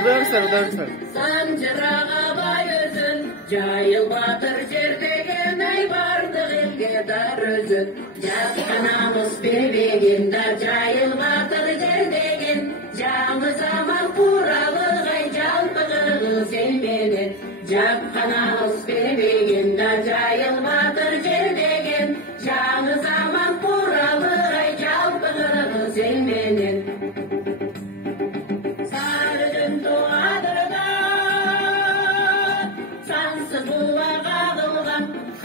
Udagısar. Санжыраға бай өзін, жайыл батыр жер деген ай бардық елге дар өзін. Жатқанамыз бербеген да жайыл батыр жер деген, жаңы заман құралығай жалпы қырғыз елменен. Жатқанамыз бербеген да жайыл батыр жер деген, жаңы заман құралығай жалпы қырғыз елменен.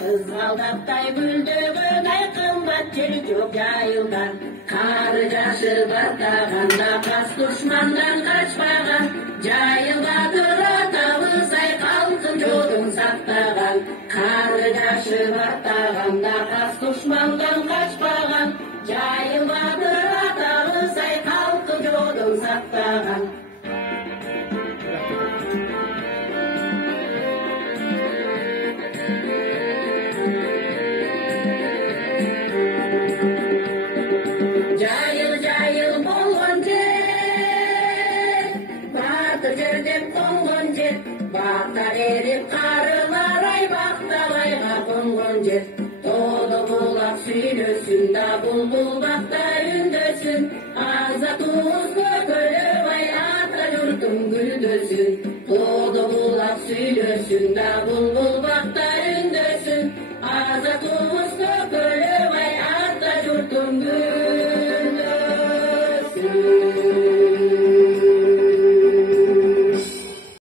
Қызғалдақтай гүлдеген ай қымбат жер жоқ жайылған. Қары жашы баттағанда қас дұшмандан қашпаған. Жайыл батыр атамыз ай халқын жодың сақтаған. Қары жашы баттағанда қас дұшмандан қашпаған. Жайыл батыр атамыз ай халқын жодың сақтаған. Жайыл болған жер, батыр жер деп қонған жер, бақтар еріп қарылар ай бақталайға қонған жер. Тоды бұлақ сөйлесін да бұлбұл бақтай үндесін, аза туыз көкөліп ай ата жұртың гүлдесін. Тоды бұлақ сөйлесін да бұлбұл бақтай